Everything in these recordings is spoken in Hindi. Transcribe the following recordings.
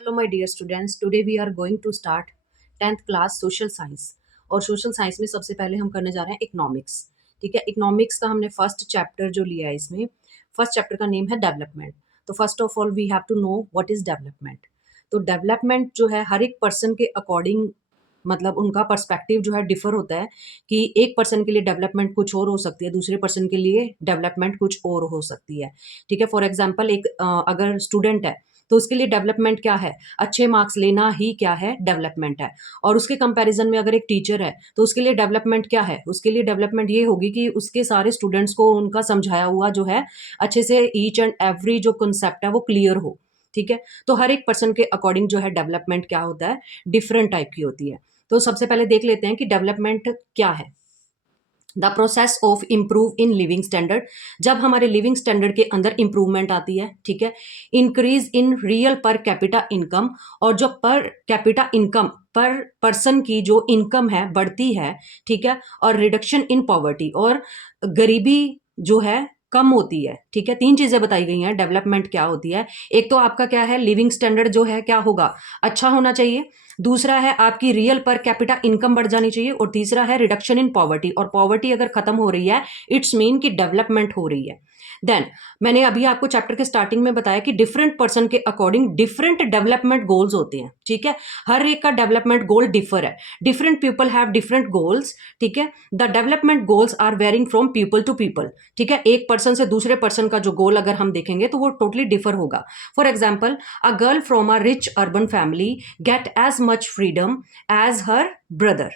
Hello my dear students, today we are going to start 10th class social science. और सोशल साइंस में सबसे पहले हम करने जा रहे हैं इकोनॉमिक्स। ठीक है, इकोनॉमिक्स का हमने फर्स्ट चैप्टर जो लिया है, इसमें फर्स्ट चैप्टर का नेम है डेवलपमेंट। तो first of all we have to know what is development. तो डेवलपमेंट जो है हर एक पर्सन के अकॉर्डिंग, मतलब उनका पर्सपेक्टिव जो है डिफर होता है कि एक पर्सन के लिए डेवलपमेंट कुछ और हो सकती है, दूसरे पर्सन के लिए डेवलपमेंट कुछ और हो सकती है। ठीक है, फॉर एग्जांपल एक अगर स्टूडेंट है तो उसके लिए डेवलपमेंट क्या है, अच्छे मार्क्स लेना ही क्या है, डेवलपमेंट है। और उसके कंपैरिजन में अगर एक टीचर है तो उसके लिए डेवलपमेंट क्या है, उसके लिए डेवलपमेंट ये होगी कि उसके सारे स्टूडेंट्स को उनका समझाया हुआ जो है अच्छे से ईच एंड एवरी जो कंसेप्ट है वो क्लियर हो। ठीक है, तो हर एक पर्सन के अकॉर्डिंग जो है डेवलपमेंट क्या होता है, डिफरेंट टाइप की होती है। तो सबसे पहले देख लेते हैं कि डेवलपमेंट क्या है। The process of improve in living standard, जब हमारे लिविंग स्टैंडर्ड के अंदर इंप्रूवमेंट आती है। ठीक है, increase in real per capita income, और जो पर कैपिटा इनकम पर पर्सन की जो इनकम है बढ़ती है। ठीक है, और रिडक्शन इन पॉवर्टी, और गरीबी जो है कम होती है। ठीक है, तीन चीजें बताई गई हैं डेवलपमेंट क्या होती है। एक तो आपका क्या है, लिविंग स्टैंडर्ड जो है क्या होगा, अच्छा होना चाहिए। दूसरा है आपकी रियल पर कैपिटा इनकम बढ़ जानी चाहिए। और तीसरा है रिडक्शन इन पॉवर्टी, और पॉवर्टी अगर खत्म हो रही है इट्स मीन कि डेवलपमेंट हो रही है। देन मैंने अभी आपको चैप्टर के स्टार्टिंग में बताया कि डिफरेंट पर्सन के अकॉर्डिंग डिफरेंट डेवलपमेंट गोल्स होते हैं। ठीक है, हर एक का डेवलपमेंट गोल डिफर है, different people have different goals. ठीक है, the development goals are varying from people to people. ठीक है, एक पर्सन से दूसरे पर्सन का जो गोल अगर हम देखेंगे तो वो टोटली डिफर होगा। For example, a girl from a rich urban family get as much freedom as her brother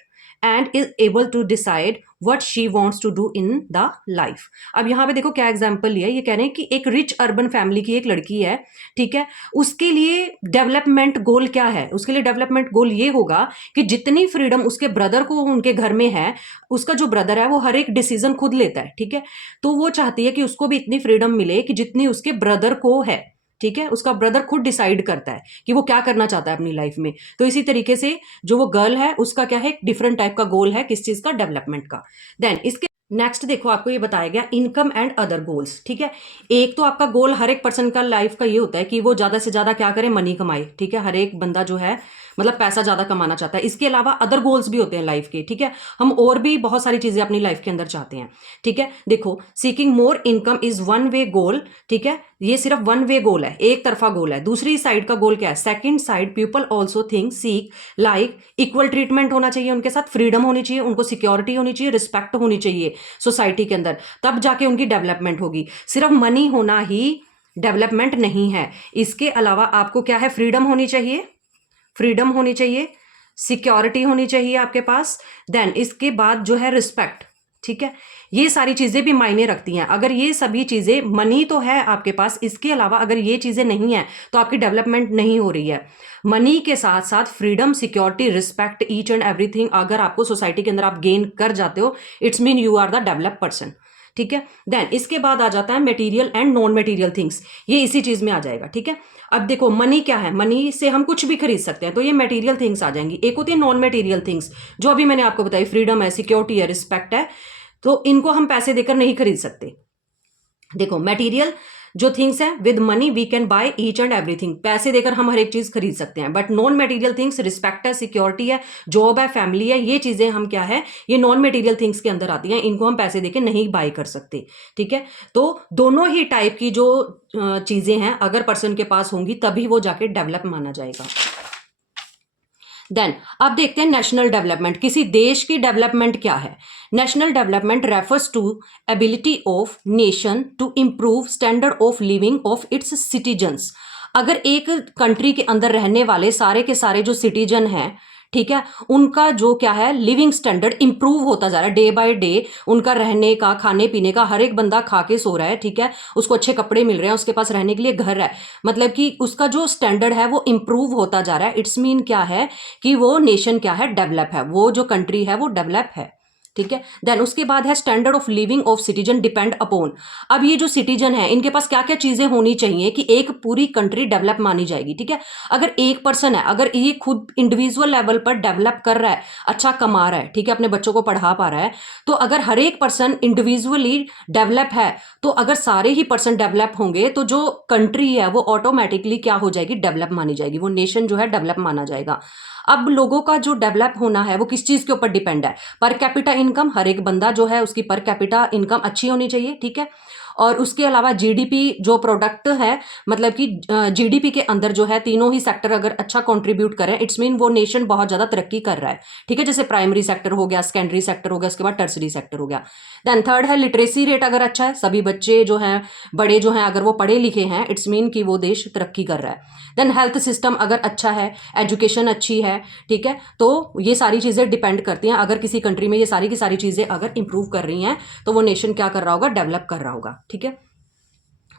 and is able to decide what she wants to do in the life। अब यहां पे देखो क्या एग्जांपल लिया है, ये कह रहे हैं कि एक रिच अर्बन फैमिली की एक लड़की है। ठीक है, उसके लिए डेवलपमेंट गोल क्या है, उसके लिए डेवलपमेंट गोल ये होगा कि जितनी फ्रीडम उसके ब्रदर को उनके घर में है, उसका जो ब्रदर है वो हर एक डिसीजन खुद लेता है। ठीक है, तो वो चाहती है कि उसको भी इतनी फ्रीडम मिले कि जितनी उसके ब्रदर को है। ठीक है, उसका ब्रदर खुद डिसाइड करता है कि वो क्या करना चाहता है अपनी लाइफ में। तो इसी तरीके से जो वो गर्ल है उसका क्या है, एक डिफरेंट टाइप का गोल है, किस चीज का, डेवलपमेंट का। देन इसके नेक्स्ट देखो आपको ये बताया गया इनकम एंड अदर गोल्स। ठीक है, एक तो आपका गोल हर एक पर्सन का लाइफ का ये होता है कि वो ज्यादा से ज्यादा क्या करे, मनी कमाए। ठीक है, हर एक बंदा जो है मतलब पैसा ज्यादा कमाना चाहता है। इसके अलावा अदर गोल्स भी होते हैं लाइफ के। ठीक है, हम और भी बहुत सारी चीजें अपनी लाइफ के अंदर चाहते हैं। ठीक है, देखो seeking more income is one way goal. ठीक है, ये सिर्फ वन वे गोल है, एक तरफा गोल है। दूसरी साइड का गोल क्या है, second side people also think seek like equal treatment होना चाहिए उनके साथ, फ्रीडम होनी चाहिए उनको, सिक्योरिटी होनी चाहिए, रिस्पेक्ट होनी चाहिए सोसाइटी के अंदर, तब जाके उनकी डेवलपमेंट होगी। सिर्फ मनी होना ही डेवलपमेंट नहीं है, इसके अलावा आपको क्या है, फ्रीडम होनी चाहिए, फ्रीडम होनी चाहिए, सिक्योरिटी होनी चाहिए आपके पास। देन इसके बाद जो है रिस्पेक्ट। ठीक है, ये सारी चीजें भी मायने रखती हैं। अगर ये सभी चीजें, मनी तो है आपके पास, इसके अलावा अगर ये चीजें नहीं है तो आपकी डेवलपमेंट नहीं हो रही है। मनी के साथ साथ freedom, security, respect, each and everything अगर आपको सोसाइटी के अंदर आप गेन कर जाते हो, it's mean you are the develop person. ठीक है, देन इसके बाद आ जाता है material and non material things, ये इसी चीज में आ जाएगा। ठीक है, अब देखो मनी क्या है, मनी से हम कुछ भी खरीद सकते हैं, तो ये मटेरियल थिंग्स आ जाएंगी। एक होती है नॉन मटेरियल थिंग्स, जो अभी मैंने आपको बताई, फ्रीडम है, सिक्योरिटी है, रिस्पेक्ट है, तो इनको हम पैसे देकर नहीं खरीद सकते। देखो मटेरियल जो थिंग्स है, with money we can buy each and everything, पैसे देकर हम हर एक चीज खरीद सकते हैं। But non material things, respect है, सिक्योरिटी है, जॉब है, फैमिली है, ये चीजें हम क्या है, ये नॉन मटेरियल थिंग्स के अंदर आती हैं, इनको हम पैसे देकर नहीं बाय कर सकते। ठीक है, तो दोनों ही टाइप की जो चीजें हैं अगर पर्सन के पास होंगी तभी वो जाके डेवलप माना जाएगा। देन अब देखते हैं नेशनल डेवलपमेंट, किसी देश की डेवलपमेंट क्या है। National development refers to ability of nation to improve standard of living of its citizens. अगर एक कंट्री के अंदर रहने वाले सारे के सारे जो सिटीजन हैं, ठीक है, उनका जो क्या है, लिविंग स्टैंडर्ड इंप्रूव होता जा रहा है डे बाय डे, उनका रहने का, खाने पीने का, हर एक बंदा खा के सो रहा है। ठीक है, उसको अच्छे कपड़े मिल रहे हैं, उसके पास रहने के लिए घर है, मतलब कि उसका जो स्टैंडर्ड है वो इंप्रूव होता जा रहा है। इट्स मीन क्या है कि वो नेशन क्या है, डेवलप है, वो जो कंट्री है वो डेवलप है। ठीक है। देन उसके बाद है standard of living of citizen depend upon. अब ये जो सिटीजन है इनके पास क्या क्या चीजें होनी चाहिए कि एक पूरी कंट्री डेवलप मानी जाएगी, ठीक है। अगर एक पर्सन है, अगर ये खुद इंडिविजुअल लेवल पर डेवलप कर रहा है, अच्छा कमा रहा है, ठीक है, अपने बच्चों को पढ़ा पा रहा है, तो अगर हर एक पर्सन इंडिविजुअली डेवलप है, तो अगर सारे ही पर्सन डेवलप होंगे तो जो कंट्री है वो ऑटोमेटिकली क्या हो जाएगी, डेवलप मानी जाएगी, वो नेशन जो है डेवलप माना जाएगा। अब लोगों का जो डेवलप होना है वो किस चीज के ऊपर डिपेंड है, पर कैपिटा इनकम, हर एक बंदा जो है उसकी पर कैपिटा इनकम अच्छी होनी चाहिए, ठीक है। और उसके अलावा जीडीपी जो प्रोडक्ट है, मतलब कि जीडीपी के अंदर जो है तीनों ही सेक्टर अगर अच्छा कंट्रीब्यूट करें, इट्स मीन वो नेशन बहुत ज्यादा तरक्की कर रहा है, ठीक है। जैसे प्राइमरी सेक्टर हो गया, सेकेंडरी सेक्टर हो गया, उसके बाद टर्सरी सेक्टर हो गया। देन थर्ड है लिटरेसी रेट अगर अच्छा है, सभी बच्चे जो हैं, बड़े जो हैं, अगर वो पढ़े लिखे हैं, इट्स मीन कि वो देश तरक्की कर रहा है। देन हेल्थ सिस्टम अगर अच्छा है, एजुकेशन अच्छी है, ठीक है, तो ये सारी चीजें डिपेंड करती हैं। अगर किसी कंट्री में ये सारी की सारी चीजें अगर इंप्रूव कर रही हैं तो वो नेशन क्या कर रहा होगा, डेवलप कर रहा होगा, ठीक है।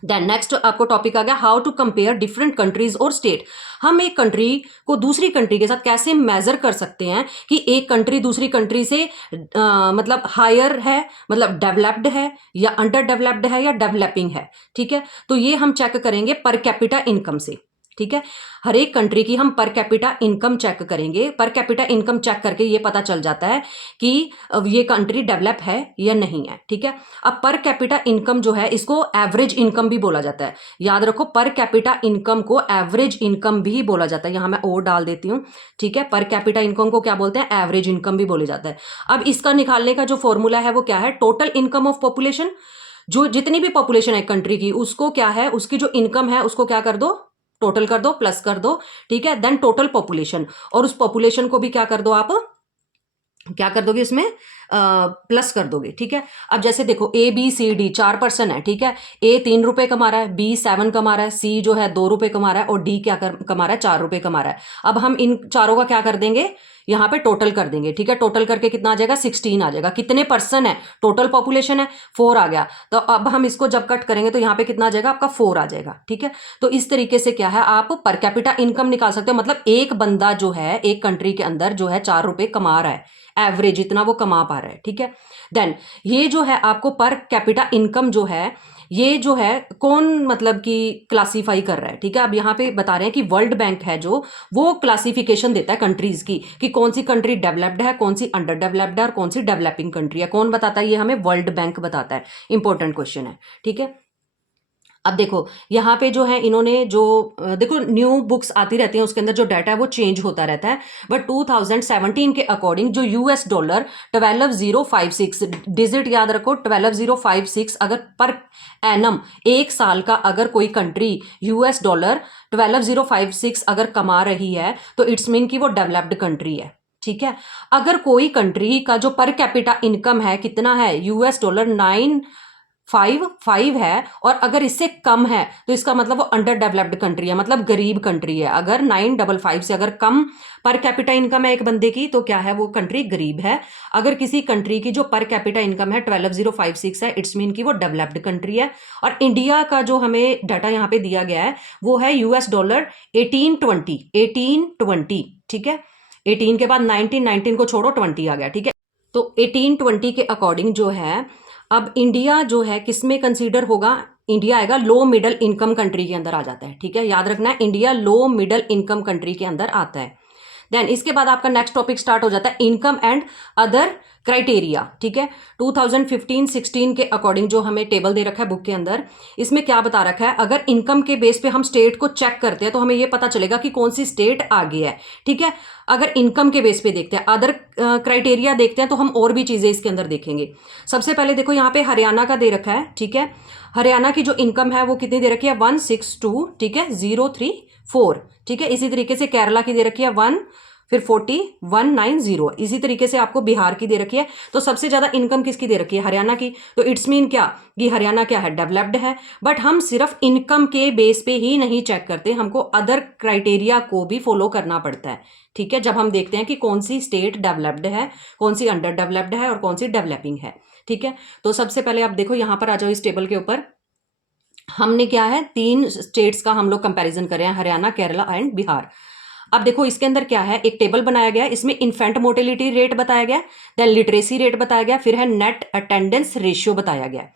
देन नेक्स्ट आपको टॉपिक आ गया how to compare different countries और स्टेट। हम एक कंट्री को दूसरी कंट्री के साथ कैसे मेजर कर सकते हैं कि एक कंट्री दूसरी कंट्री से मतलब हायर है, मतलब डेवलप्ड है, या अंडर डेवलप्ड है, या डेवलपिंग है, ठीक है। तो ये हम चेक करेंगे पर कैपिटा इनकम से, ठीक है। हर एक कंट्री की हम पर कैपिटा इनकम चेक करेंगे, पर कैपिटा इनकम चेक करके ये पता चल जाता है कि ये कंट्री डेवलप है या नहीं है, ठीक है। अब पर कैपिटा इनकम जो है इसको एवरेज इनकम भी बोला जाता है, याद रखो, पर कैपिटा इनकम को एवरेज इनकम भी बोला जाता है। यहां मैं और डाल देती हूं, ठीक है। पर कैपिटा इनकम को क्या बोलते हैं, एवरेज इनकम भी बोले जाता है। अब इसका निकालने का जो फॉर्मूला है वो क्या है, टोटल इनकम ऑफ पॉपुलेशन, जो जितनी भी पॉपुलेशन है कंट्री की, उसको क्या है, उसकी जो इनकम है उसको क्या कर दो, टोटल कर दो, प्लस कर दो, ठीक है। देन टोटल पॉपुलेशन, और उस पॉपुलेशन को भी क्या कर दो, आप क्या कर दोगे, इसमें प्लस कर दोगे, ठीक है। अब जैसे देखो A B C D 4 person है, ठीक है। ए 3 रुपए कमा रहा है, बी 7 कमा रहा है, सी जो है 2 रुपए कमा रहा है, और डी क्या कमा रहा है, 4 रुपए कमा रहा है। अब हम इन चारों का क्या कर देंगे, यहाँ पे टोटल कर देंगे, ठीक है। टोटल करके कितना आ जाएगा, 16 आ जाएगा। कितने पर्सन है, टोटल पॉपुलेशन है 4 आ गया। तो अब हम इसको जब कट करेंगे तो यहाँ पे कितना आ जाएगा, आपका 4 आ जाएगा, ठीक है। तो इस तरीके से क्या है, आप पर कैपिटा इनकम निकाल सकते हो, मतलब एक बंदा जो है एक कंट्री के अंदर जो है 4 रुपए कमा रहा है, एवरेज इतना वो कमा पा रहा है, ठीक है। देन ये जो है आपको पर कैपिटा इनकम जो है, ये जो है कौन मतलब कि क्लासीफाई कर रहा है, ठीक है। अब यहाँ पे बता रहे हैं कि वर्ल्ड बैंक है जो, वो क्लासिफिकेशन देता है कंट्रीज की कि कौन सी कंट्री डेवलप्ड है, कौन सी अंडर डेवलप्ड है, और कौन सी डेवलपिंग कंट्री है। कौन बताता है ये हमें, वर्ल्ड बैंक बताता है। इंपॉर्टेंट क्वेश्चन है, ठीक है। अब देखो यहाँ पे जो है इन्होंने जो देखो न्यू बुक्स आती रहती हैं, उसके अंदर जो डाटा है वो चेंज होता रहता है। बट 2017 के अकॉर्डिंग जो यूएस डॉलर 12056, डिजिट याद रखो 12056, अगर पर एनम एक साल का अगर कोई कंट्री यूएस डॉलर 12056 अगर कमा रही है तो इट्स मीन कि वो डेवलप्ड कंट्री है, ठीक है। अगर कोई कंट्री का जो पर कैपिटा इनकम है कितना है, यूएस डॉलर 955 है, और अगर इससे कम है तो इसका मतलब वो अंडर डेवलप्ड कंट्री है, मतलब गरीब कंट्री है। अगर 955 से अगर कम पर कैपिटा इनकम है एक बंदे की तो क्या है, वो कंट्री गरीब है। अगर किसी कंट्री की जो पर कैपिटा इनकम है 12056 है, इट्स मीन कि वो डेवलप्ड कंट्री है। और इंडिया का जो हमें डाटा यहाँ पे दिया गया है वो है यूएस डॉलर 1820, ठीक है। 18 के बाद 19 को छोड़ो, 20 आ गया, ठीक है। तो 1820 के अकॉर्डिंग जो है, अब इंडिया जो है किसमें कंसीडर होगा, इंडिया आएगा लो मिडल इनकम कंट्री के अंदर आ जाता है, ठीक है। याद रखना है, इंडिया लो मिडल इनकम कंट्री के अंदर आता है। देन इसके बाद आपका नेक्स्ट टॉपिक स्टार्ट हो जाता है इनकम एंड अदर क्राइटेरिया, ठीक है। 2015-16 के अकॉर्डिंग जो हमें टेबल दे रखा है बुक के अंदर, इसमें क्या बता रखा है, अगर इनकम के बेस पे हम स्टेट को चेक करते हैं तो हमें यह पता चलेगा कि कौन सी स्टेट आगे है, ठीक है। अगर इनकम के बेस पे देखते हैं, अदर क्राइटेरिया देखते हैं, तो हम और भी चीजें इसके अंदर देखेंगे। सबसे पहले देखो यहाँ पे हरियाणा का दे रखा है, ठीक है। हरियाणा की जो इनकम है वो कितनी दे रखी है, 162, ठीक है, 034, ठीक है। इसी तरीके से केरला की दे रखी है 1, फिर 4190, इसी तरीके से आपको बिहार की दे रखी है। तो सबसे ज्यादा इनकम किसकी दे रखी है, हरियाणा की। तो इट्स मीन क्या कि हरियाणा क्या है, डेवलप्ड है। बट हम सिर्फ इनकम के बेस पे ही नहीं चेक करते, हमको अदर क्राइटेरिया को भी फॉलो करना पड़ता है, ठीक है। जब हम देखते हैं कि कौन सी स्टेट डेवलप्ड है, कौन सी अंडर डेवलप्ड है, और कौन सी डेवलपिंग है, ठीक है। तो सबसे पहले आप देखो यहाँ पर आ जाओ, इस टेबल के ऊपर हमने क्या है, 3 स्टेट्स का हम लोग कंपैरिजन कर रहे हैं, हरियाणा, केरला एंड बिहार। अब देखो इसके अंदर क्या है, एक टेबल बनाया गया है, इसमें इन्फेंट मोर्टेलिटी रेट बताया गया, देन लिटरेसी रेट बताया गया, फिर है नेट अटेंडेंस रेशियो बताया गया।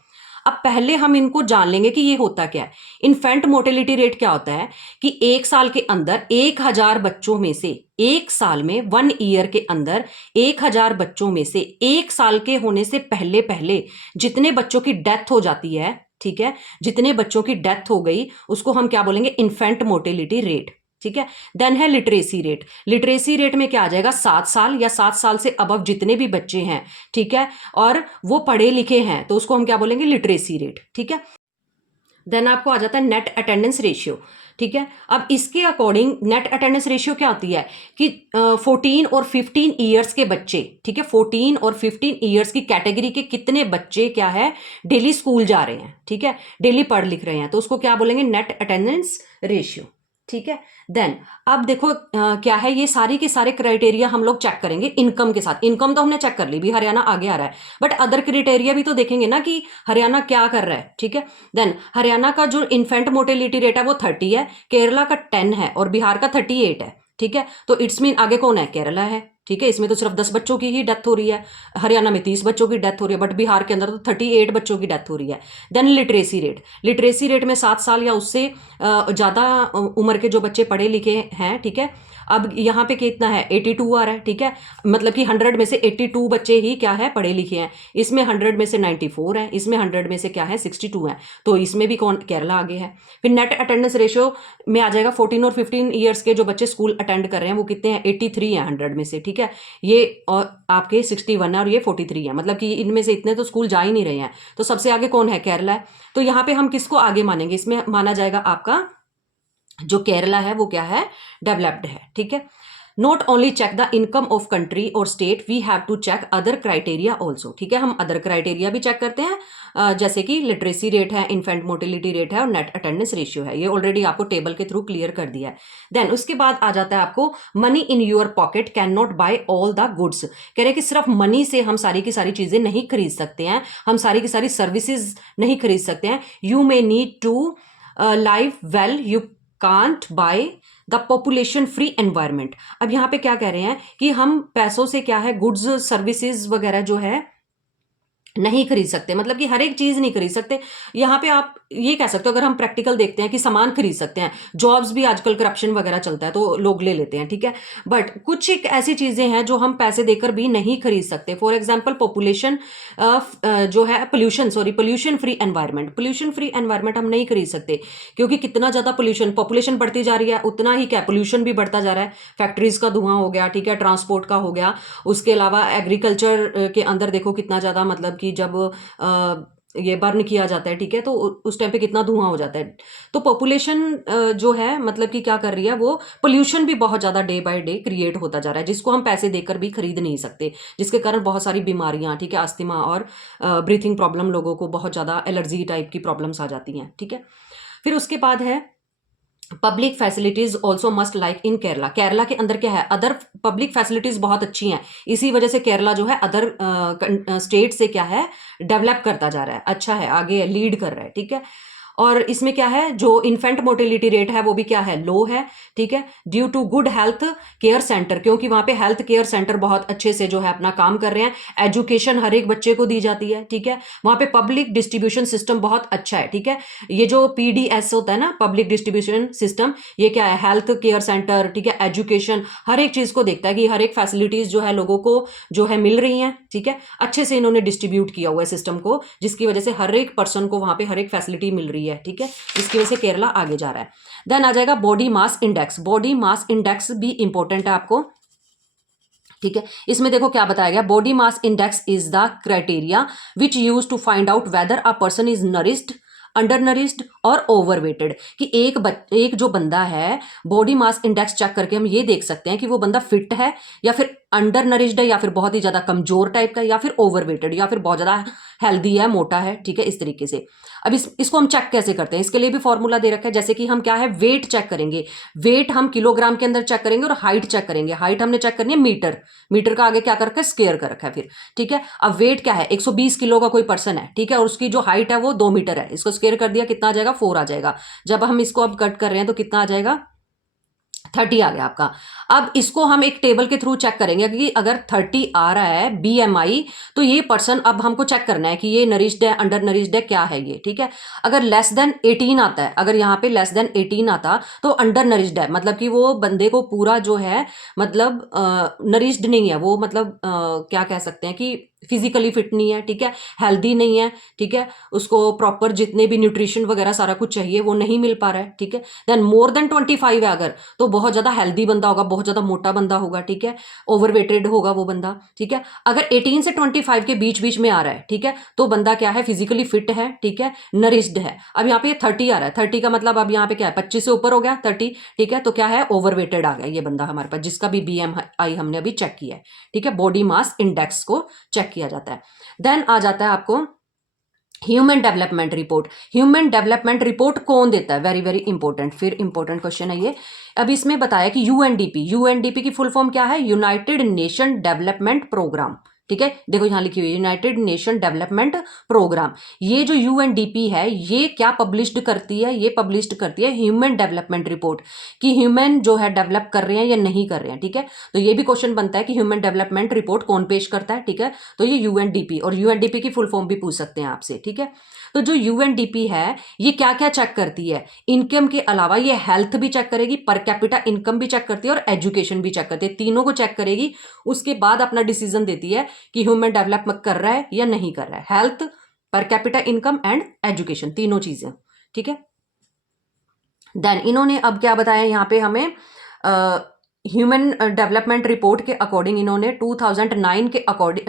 अब पहले हम इनको जान लेंगे कि ये होता क्या है। इन्फेंट मोर्टेलिटी रेट क्या होता है कि एक साल के अंदर 1,000 बच्चों में से, एक साल में 1 ईयर के अंदर 1,000 बच्चों में से 1 साल के होने से पहले पहले जितने बच्चों की डेथ हो जाती है, ठीक है, जितने बच्चों की डेथ हो गई उसको हम क्या बोलेंगे, इन्फेंट मोर्टेलिटी रेट। ठीक है, देन है लिटरेसी रेट। लिटरेसी रेट में क्या आ जाएगा, 7 साल या 7 साल से अबव जितने भी बच्चे हैं, ठीक है, और वो पढ़े लिखे हैं तो उसको हम क्या बोलेंगे, लिटरेसी रेट। ठीक है, देन आपको आ जाता है नेट अटेंडेंस रेशियो। ठीक है, अब इसके अकॉर्डिंग नेट अटेंडेंस रेशियो क्या होती है कि 14 और 15 ईयर्स के बच्चे, ठीक है, 14 और 15 ईयर्स की कैटेगरी के कितने बच्चे क्या है, डेली स्कूल जा रहे हैं, ठीक है, डेली पढ़ लिख रहे हैं, तो उसको क्या बोलेंगे, नेट अटेंडेंस रेशियो। ठीक है, देन अब देखो क्या है, ये सारी के सारे क्राइटेरिया हम लोग चेक करेंगे इनकम के साथ। इनकम तो हमने चेक कर ली भी, हरियाणा आगे आ रहा है, बट अदर क्राइटेरिया भी तो देखेंगे ना कि हरियाणा क्या कर रहा है। ठीक है, देन हरियाणा का जो इन्फेंट मोर्टेलिटी रेट है वो 30 है, केरला का 10 है और बिहार का 38 है। ठीक है, तो इट्स मीन आगे कौन है, केरला है। ठीक है, इसमें तो सिर्फ 10 बच्चों की ही डेथ हो रही है, हरियाणा में 30 बच्चों की डेथ हो रही है, बट बिहार के अंदर तो 38 बच्चों की डेथ हो रही है। Then literacy rate, literacy rate में 7 साल या उससे ज़्यादा उम्र के जो बच्चे पढ़े लिखे हैं, ठीक है, अब यहाँ पे कितना है, 82 आ रहा है। ठीक है, मतलब कि 100 में से 82 बच्चे ही क्या है, पढ़े लिखे हैं। इसमें 100 में से 94 है, इसमें 100 में से क्या है, 62 है, तो इसमें भी कौन, केरला आगे है। फिर नेट अटेंडेंस रेशियो में आ जाएगा 14 और 15 ईयर्स के जो बच्चे स्कूल अटेंड कर रहे हैं वो कितने हैं, 83 हैं 100 में से। ठीक है, ये और आपके 61 है और ये 43 है, मतलब कि इनमें से इतने तो स्कूल जा ही नहीं रहे हैं, तो सबसे आगे कौन है, केरला है। तो यहाँ पे हम किसको आगे मानेंगे, इसमें माना जाएगा आपका जो केरला है वो क्या है, डेवलप्ड है। ठीक है, not only check the income of country और state, we have to check other criteria also. ठीक है, हम अदर क्राइटेरिया भी चेक करते हैं, जैसे कि लिटरेसी रेट है, इन्फेंट मोर्टेलिटी रेट है और नेट अटेंडेंस रेशियो है। ये ऑलरेडी आपको टेबल के थ्रू क्लियर कर दिया है। देन उसके बाद आ जाता है आपको money in your pocket can not buy all the goods. कह रहे हैं कि सिर्फ मनी से हम सारी की सारी चीजें नहीं खरीद सकते हैं, हम सारी की सारी सर्विसेज नहीं खरीद सकते हैं। You may need to live well, you can't buy the population free environment. अब यहाँ पे क्या कह रहे हैं कि हम पैसों से क्या है, गुड्स सर्विसेज वगैरह जो है नहीं खरीद सकते, मतलब कि हर एक चीज नहीं खरीद सकते। यहाँ पे आप ये कह सकते हो, अगर हम प्रैक्टिकल देखते हैं कि सामान खरीद सकते हैं, जॉब्स भी आजकल करप्शन वगैरह चलता है तो लोग ले लेते हैं। ठीक है, बट कुछ एक ऐसी चीजें हैं जो हम पैसे देकर भी नहीं खरीद सकते। फॉर एग्जाम्पल पॉपुलेशन जो है, pollution free environment, pollution free environment हम नहीं खरीद सकते, क्योंकि कितना ज्यादा पोल्यूशन, पॉपुलेशन बढ़ती जा रही है उतना ही क्या, पोल्यूशन भी बढ़ता जा रहा है। फैक्ट्रीज का धुआं हो गया, ठीक है, ट्रांसपोर्ट का हो गया, उसके अलावा एग्रीकल्चर के अंदर देखो कितना ज्यादा, मतलब कि जब ये बर्न किया जाता है, ठीक है, तो उस टाइम पे कितना धुआं हो जाता है। तो पॉपुलेशन जो है, मतलब कि क्या कर रही है, वो पोल्यूशन भी बहुत ज़्यादा डे बाय डे क्रिएट होता जा रहा है, जिसको हम पैसे देकर भी खरीद नहीं सकते, जिसके कारण बहुत सारी बीमारियां, ठीक है, अस्थमा और ब्रीथिंग प्रॉब्लम, लोगों को बहुत ज़्यादा एलर्जी टाइप की प्रॉब्लम्स आ जाती हैं। ठीक है, फिर उसके बाद है public facilities also must like in Kerala. Kerala के अंदर क्या है, अदर पब्लिक फैसिलिटीज बहुत अच्छी हैं, इसी वजह से केरला जो है अदर स्टेट से क्या है, डेवलप करता जा रहा है, अच्छा है, आगे लीड कर रहा है। ठीक है, और इसमें क्या है, जो इन्फेंट मोर्टेलिटी रेट है वो भी क्या है, लो है। ठीक है, due to good health care center, क्योंकि वहां पे हेल्थ केयर सेंटर बहुत अच्छे से जो है अपना काम कर रहे हैं, एजुकेशन हर एक बच्चे को दी जाती है। ठीक है, वहां पे पब्लिक डिस्ट्रीब्यूशन सिस्टम बहुत अच्छा है। ठीक है, ये जो पीडीएस होता है ना, पब्लिक डिस्ट्रीब्यूशन सिस्टम, ये क्या है, हेल्थ केयर सेंटर, ठीक है, एजुकेशन, हर एक चीज को देखता है कि हर एक फैसिलिटीज जो है लोगों को जो है मिल रही हैं। ठीक है, अच्छे से इन्होंने डिस्ट्रीब्यूट किया हुआ है सिस्टम को, जिसकी वजह से हर एक पर्सन को वहां पे हर एक फैसिलिटी मिल रही है। ठीक है, इसकी वजह से केरला आगे जा रहा है। देन आ जाएगा body mass index. Body mass index भी इंपॉर्टेंट है आपको। ठीक है, इसमें देखो क्या बताया गया, body mass index is the criteria which use to find out whether a person is nourished, undernourished और ओवरवेटेड। कि एक जो बंदा है, बॉडी मास इंडेक्स चेक करके हम ये देख सकते हैं कि वो बंदा फिट है या फिर अंडर नरिश्ड है या फिर बहुत ही ज्यादा कमजोर टाइप का, या फिर ओवरवेटेड या फिर बहुत ज्यादा हेल्दी है, मोटा है। ठीक है, इस तरीके से। अब इसको हम चेक कैसे करते हैं, इसके लिए भी फॉर्मूला दे रखा है। जैसे कि हम क्या है, वेट चेक करेंगे, वेट हम किलोग्राम के अंदर चेक करेंगे, और हाइट चेक करेंगे। हाइट हमने चेक करनी है मीटर, मीटर का आगे क्या कर रखा है, स्क्वायर कर रखा है फिर। ठीक है, अब वेट क्या है, 120 किलो का कोई पर्सन है, ठीक है, और उसकी जो हाइट है वो 2 मीटर है, इसको स्क्वायर कर दिया, कितना आ जाएगा, 4 आ जाएगा। जब हम इसको अब कट कर रहे हैं तो कितना आ जाएगा, 30 आ गया आपका। अब इसको हम एक टेबल के थ्रू चेक करेंगे कि अगर 30 आ रहा है BMI, तो ये पर्सन, अब हमको चेक करना है कि ये नरिश्ड है, अंडर नरिश्ड है, क्या है ये, ठीक है। अगर लेस देन 18 आता है, अगर यहाँ पे लेस देन 18 आता तो अंडर नरिश्ड है, मतलब कि वो बंदे को पूरा जो है, मतलब नरिश्ड नहीं है वो, मतलब क्या कह सकते हैं कि फिजिकली फिट नहीं है, ठीक है, हेल्दी नहीं है, ठीक है, उसको प्रॉपर जितने भी न्यूट्रिशन वगैरह सारा कुछ चाहिए वो नहीं मिल पा रहा है, ठीक है। देन मोर देन 25 है अगर, तो बहुत ज्यादा हेल्दी बंदा होगा, बहुत ज्यादा मोटा बंदा होगा, ठीक है, ओवरवेटेड होगा वो बंदा, ठीक है। अगर 18 से 25 के बीच बीच में आ रहा है, ठीक है, तो बंदा क्या है, फिजिकली फिट है, ठीक है, नरिश्ड है। अब यहाँ पे 30 आ रहा है, 30 का मतलब अब यहाँ पे क्या है, 25 से ऊपर हो गया 30, ठीक है, तो क्या है, ओवरवेटेड आ गया ये बंदा हमारे पास, जिसका भी BMI हमने अभी चेक किया है, ठीक है, बॉडी मास इंडेक्स को चेक किया जाता है। देन आ जाता है आपको human development report. Human development report कौन देता है, वेरी वेरी इंपॉर्टेंट, फिर इंपॉर्टेंट क्वेश्चन है ये। अब इसमें बताया कि यूएनडीपी की फुल फॉर्म क्या है, यूनाइटेड नेशन डेवलपमेंट प्रोग्राम, ठीक है, देखो यहां लिखी हुई है यूनाइटेड नेशन डेवलपमेंट प्रोग्राम। ये जो यूएनडीपी है ये क्या पब्लिश्ड करती है, ये पब्लिश्ड करती है ह्यूमन डेवलपमेंट रिपोर्ट, कि ह्यूमन जो है डेवलप कर रहे हैं या नहीं कर रहे हैं, ठीक है। तो ये भी क्वेश्चन बनता है कि ह्यूमन डेवलपमेंट रिपोर्ट कौन पेश करता है, ठीक है, तो ये यूएनडीपी, और यूएनडीपी की फुल फॉर्म भी पूछ सकते हैं आपसे, ठीक है। तो जो यूएनडीपी है ये क्या क्या चेक करती है, इनकम के अलावा ये हेल्थ भी चेक करेगी, पर कैपिटा इनकम भी चेक करती है, और एजुकेशन भी चेक करती है, तीनों को चेक करेगी। उसके बाद अपना डिसीजन देती है कि ह्यूमन डेवलपमेंट कर रहा है या नहीं कर रहा है, health, per capita income and education, तीनों चीजें, ठीक है। देन इन्होंने अब क्या बताया यहाँ पे हमें, ह्यूमन डेवलपमेंट रिपोर्ट के अकॉर्डिंग इन्होंने 2009 के अकॉर्डिंग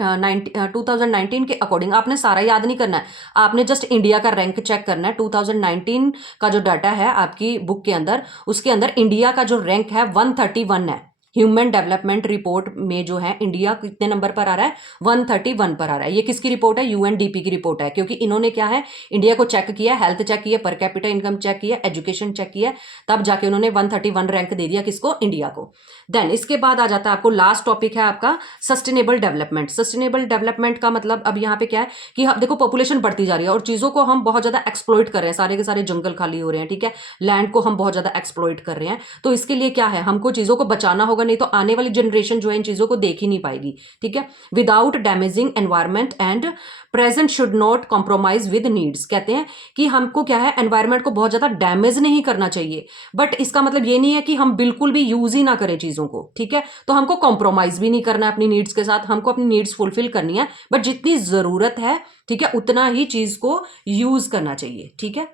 2019 के अकॉर्डिंग, आपने सारा याद नहीं करना है, आपने जस्ट इंडिया का रैंक चेक करना है। 2019 का जो डाटा है आपकी बुक के अंदर, उसके अंदर इंडिया का जो रैंक है 131 है। ह्यूमन डेवलपमेंट रिपोर्ट में जो है इंडिया कितने नंबर पर आ रहा है, 131 पर आ रहा है। ये किसकी रिपोर्ट है, यूएनडीपी की रिपोर्ट है, क्योंकि इन्होंने क्या है, इंडिया को चेक किया, हेल्थ चेक किया, पर कैपिटा इनकम चेक किया, एजुकेशन चेक किया, तब जाके उन्होंने 131 रैंक दे दिया किसको, इंडिया को। देन इसके बाद आ जाता है आपको लास्ट टॉपिक है आपका सस्टेनेबल डेवलपमेंट। सस्टेनेबल डेवलपमेंट का मतलब अब यहाँ पे क्या है कि देखो पॉपुलेशन बढ़ती जा रही है और चीजों को हम बहुत ज्यादा एक्सप्लॉइट कर रहे हैं, सारे के सारे जंगल खाली हो रहे हैं, ठीक है, लैंड को हम बहुत ज्यादा एक्सप्लॉइट कर रहे हैं। तो इसके लिए क्या है, हमको चीजों को बचाना होगा, नहीं तो आने वाली जनरेशन जो है इन चीजों को देख ही नहीं पाएगी, ठीक है। Without damaging environment and present should not compromise with needs. कहते हैं कि हमको क्या है, एनवायरमेंट को बहुत ज्यादा डैमेज नहीं करना चाहिए, बट इसका मतलब ये नहीं है कि हम बिल्कुल भी यूज ही ना करें चीजों को, ठीक है। तो हमको कॉम्प्रोमाइज भी नहीं करना है अपनी नीड्स के साथ, हमको अपनी नीड्स फुलफिल करनी है, बट जितनी जरूरत है, ठीक है, उतना ही चीज को यूज करना चाहिए, ठीक है।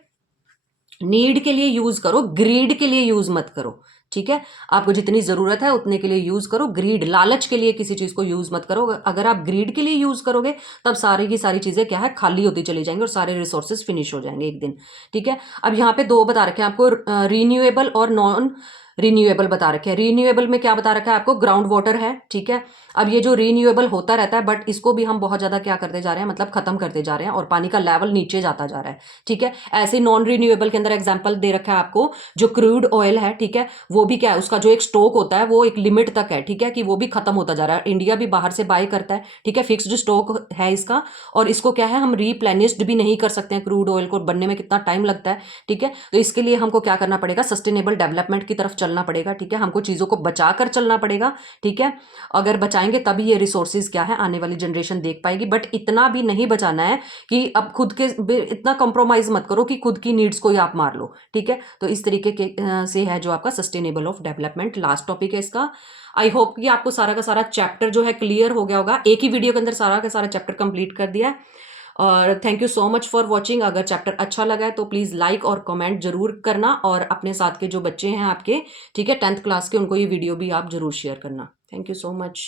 नीड के लिए यूज करो, ग्रीड के लिए यूज मत करो, ठीक है। आपको जितनी जरूरत है उतने के लिए यूज करो, ग्रीड, लालच के लिए किसी चीज को यूज मत करो। अगर आप ग्रीड के लिए यूज करोगे तब सारी की सारी चीजें क्या है, खाली होती चली जाएंगी और सारे रिसोर्सेज फिनिश हो जाएंगे एक दिन, ठीक है। अब यहाँ पे दो बता रखे हैं आपको, रिन्यूएबल और नॉन रिन्यूएबल बता रखे हैं। रिन्यूएबल में क्या बता रखा है आपको, ग्राउंड वाटर है, ठीक है। अब ये जो रिन्यूएबल होता रहता है, बट इसको भी हम बहुत ज्यादा क्या करते जा रहे हैं, मतलब खत्म करते जा रहे हैं, और पानी का लेवल नीचे जाता जा रहा है, ठीक है। ऐसे नॉन रिन्यूएबल के अंदर एग्जाम्पल दे रखा है आपको, जो क्रूड ऑयल है, ठीक है, वो भी क्या है, उसका जो एक स्टॉक होता है वो एक लिमिट तक है, ठीक है, कि वो भी खत्म होता जा रहा है। इंडिया भी बाहर से बाय करता है, ठीक है, फिक्स्ड स्टॉक है इसका, और इसको क्या है, हम रीप्लेनिश्ड भी नहीं कर सकते हैं, क्रूड ऑयल को बनने में कितना टाइम लगता है, ठीक है। तो इसके लिए हमको क्या करना पड़ेगा, सस्टेनेबल डेवलपमेंट की तरफ चलना पड़ेगा, ठीक है, हमको चीजों को बचाकर चलना पड़ेगा, ठीक है। अगर बचाएंगे तभी ये रिसोर्सेज क्या है, आने वाली जनरेशन देख पाएगी, बट इतना भी नहीं बचाना है कि अब खुद के इतना कंप्रोमाइज मत करो कि खुद की नीड्स को ही आप मार लो, ठीक है। तो इस तरीके के से है जो आपका sustainable of development, last topic है इसका। आई होप कि आपको सारा का सारा चैप्टर जो है क्लियर हो गया होगा, एक ही वीडियो के अंदर सारा का सारा चैप्टर कंप्लीट कर दिया है। और thank you so much for watching. अगर चैप्टर अच्छा लगा है तो प्लीज़ लाइक और कमेंट जरूर करना, और अपने साथ के जो बच्चे हैं आपके, ठीक है, 10th क्लास के, उनको ये वीडियो भी आप जरूर शेयर करना। Thank you so much.